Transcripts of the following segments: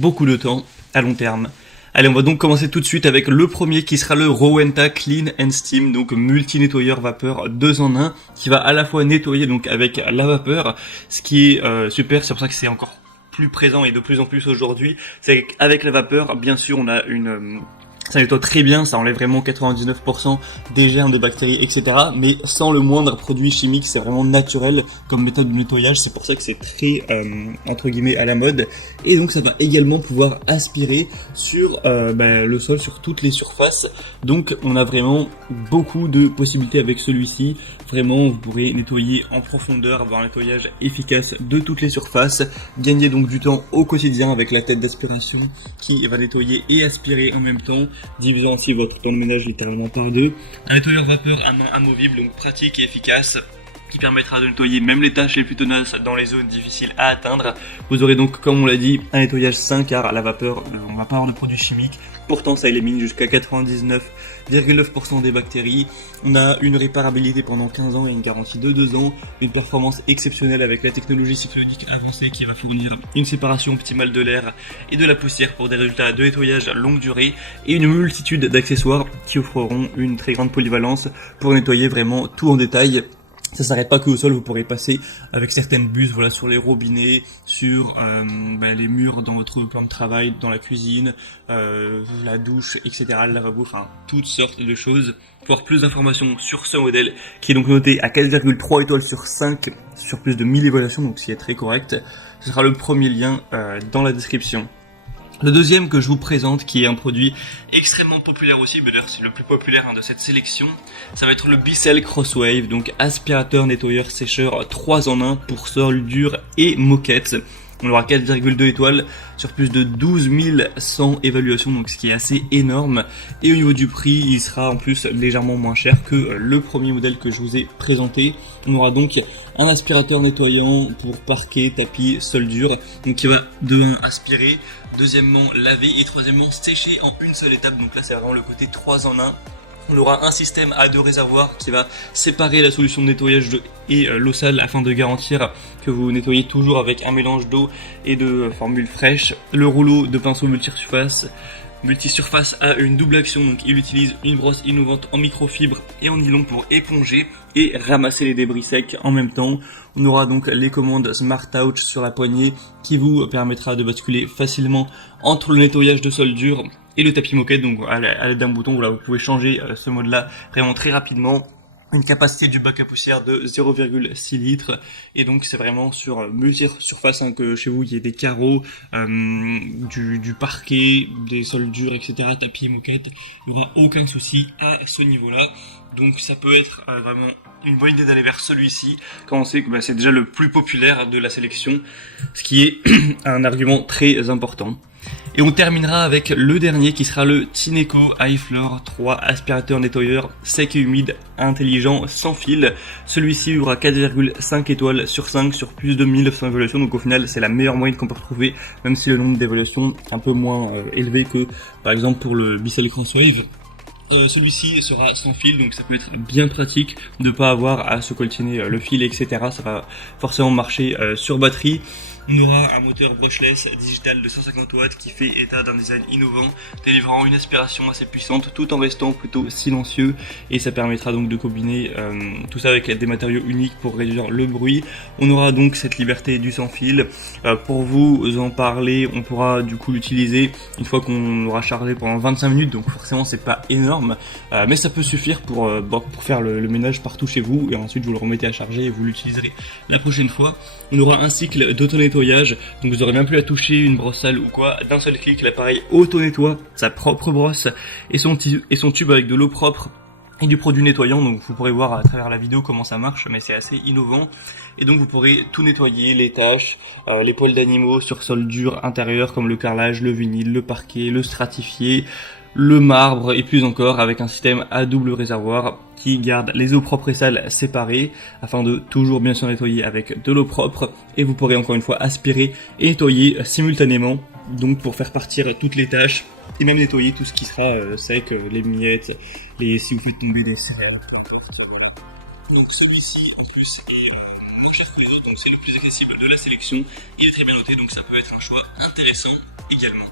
beaucoup de temps à long terme. Allez, on va donc commencer tout de suite avec le premier qui sera le Rowenta Clean and Steam, donc multi-nettoyeur vapeur 2 en 1, qui va à la fois nettoyer donc avec la vapeur, ce qui est super, c'est pour ça que c'est encore plus présent et de plus en plus aujourd'hui. C'est qu'avec la vapeur, bien sûr, on a ça nettoie très bien, ça enlève vraiment 99% des germes de bactéries, etc. Mais sans le moindre produit chimique, c'est vraiment naturel comme méthode de nettoyage. C'est pour ça que c'est très, entre guillemets, à la mode. Et donc ça va également pouvoir aspirer sur le sol, sur toutes les surfaces. Donc on a vraiment beaucoup de possibilités avec celui-ci. Vraiment, vous pourrez nettoyer en profondeur, avoir un nettoyage efficace de toutes les surfaces. Gagner donc du temps au quotidien avec la tête d'aspiration qui va nettoyer et aspirer en même temps, divisant ainsi votre temps de ménage littéralement par 2. Un nettoyeur vapeur à main amovible, donc pratique et efficace, qui permettra de nettoyer même les tâches les plus tenaces dans les zones difficiles à atteindre. Vous aurez donc, comme on l'a dit, un nettoyage sain car à la vapeur, on va pas avoir de produits chimiques. Pourtant, ça élimine jusqu'à 99,9% des bactéries. On a une réparabilité pendant 15 ans et une garantie de 2 ans. Une performance exceptionnelle avec la technologie cyclonique avancée qui va fournir une séparation optimale de l'air et de la poussière pour des résultats de nettoyage à longue durée. Et une multitude d'accessoires qui offreront une très grande polyvalence pour nettoyer vraiment tout en détail. Ça s'arrête pas que au sol, vous pourrez passer avec certaines buses, voilà, sur les robinets, sur les murs dans votre plan de travail, dans la cuisine, la douche, etc., le lavabo, enfin toutes sortes de choses. Pour avoir plus d'informations sur ce modèle, qui est donc noté à 4,3 étoiles sur 5, sur plus de 1000 évaluations, donc ce qui est très correct, ce sera le premier lien dans la description. Le deuxième que je vous présente, qui est un produit extrêmement populaire aussi, d'ailleurs c'est le plus populaire de cette sélection, ça va être le Bissell Crosswave, donc aspirateur, nettoyeur, sécheur 3 en 1 pour sol dur et moquette. On aura 4,2 étoiles sur plus de 12 100 évaluations, donc ce qui est assez énorme. Et au niveau du prix, il sera en plus légèrement moins cher que le premier modèle que je vous ai présenté. On aura donc un aspirateur nettoyant pour parquet, tapis, sol dur, donc qui va de 1 aspirer, deuxièmement laver et troisièmement sécher en une seule étape. Donc là c'est vraiment le côté 3 en 1. On aura un système à 2 réservoirs qui va séparer la solution de nettoyage et l'eau sale afin de garantir que vous nettoyez toujours avec un mélange d'eau et de formule fraîche. Le rouleau de pinceau multisurface a une double action, donc il utilise une brosse innovante en microfibre et en nylon pour éponger et ramasser les débris secs en même temps. On aura donc les commandes Smart Touch sur la poignée qui vous permettra de basculer facilement entre le nettoyage de sol dur et le tapis moquette, donc à l'aide d'un bouton, voilà, vous pouvez changer ce mode-là vraiment très rapidement. Une capacité du bac à poussière de 0,6 litres et donc c'est vraiment sur multi-surface que chez vous il y ait des carreaux, du parquet, des sols durs, etc., tapis, moquette, il n'y aura aucun souci à ce niveau-là. Donc ça peut être vraiment une bonne idée d'aller vers celui-ci quand on sait que c'est déjà le plus populaire de la sélection, ce qui est un argument très important. Et on terminera avec le dernier qui sera le Tineco iFloor 3 aspirateur nettoyeur sec et humide intelligent sans fil. Celui-ci aura 4,5 étoiles sur 5 sur plus de 1900 évaluations, donc au final c'est la meilleure moyenne qu'on peut retrouver, même si le nombre d'évaluations est un peu moins élevé que par exemple pour le Bissell Crosswave. Celui-ci sera sans fil, donc ça peut être bien pratique de ne pas avoir à se coltiner le fil, etc. Ça va forcément marcher sur batterie. On aura un moteur brushless digital de 150 watts qui fait état d'un design innovant, délivrant une aspiration assez puissante tout en restant plutôt silencieux, et ça permettra donc de combiner tout ça avec des matériaux uniques pour réduire le bruit. On aura donc cette liberté du sans fil. Pour vous en parler, on pourra du coup l'utiliser une fois qu'on aura chargé pendant 25 minutes, donc forcément c'est pas énorme, mais ça peut suffire pour faire le ménage partout chez vous, et ensuite vous le remettez à charger et vous l'utiliserez la prochaine fois. On aura un cycle d'auto-nettoyage, donc vous aurez même plus à toucher une brosse sale ou quoi. D'un seul clic, l'appareil auto-nettoie sa propre brosse et son tube avec de l'eau propre et du produit nettoyant. Donc vous pourrez voir à travers la vidéo comment ça marche, mais c'est assez innovant. Et donc vous pourrez tout nettoyer, les tâches, les poils d'animaux sur sol dur intérieur comme le carrelage, le vinyle, le parquet, le stratifié, le marbre et plus encore, avec un système à double réservoir qui garde les eaux propres et sales séparées afin de toujours bien sûr nettoyer avec de l'eau propre, et vous pourrez encore une fois aspirer et nettoyer simultanément, donc pour faire partir toutes les tâches et même nettoyer tout ce qui sera sec, les miettes, si vous faites tomber des céréales, voilà. Donc celui-ci en plus est moins cher les autres, donc c'est le plus accessible de la sélection. Il est très bien noté, donc ça peut être un choix intéressant également.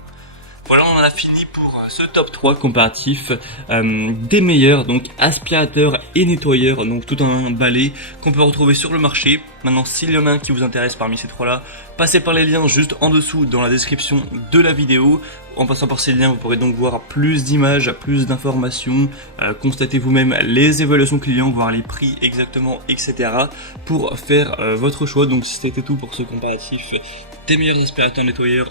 Voilà, on en a fini pour ce top 3 comparatif des meilleurs, donc aspirateurs et nettoyeurs, donc tout un balai qu'on peut retrouver sur le marché. Maintenant, s'il y en a un qui vous intéresse parmi ces trois-là, passez par les liens juste en dessous dans la description de la vidéo. En passant par ces liens, vous pourrez donc voir plus d'images, plus d'informations, constater vous-même les évaluations clients, voir les prix exactement, etc. pour faire votre choix. Donc si c'était tout pour ce comparatif des meilleurs aspirateurs nettoyeurs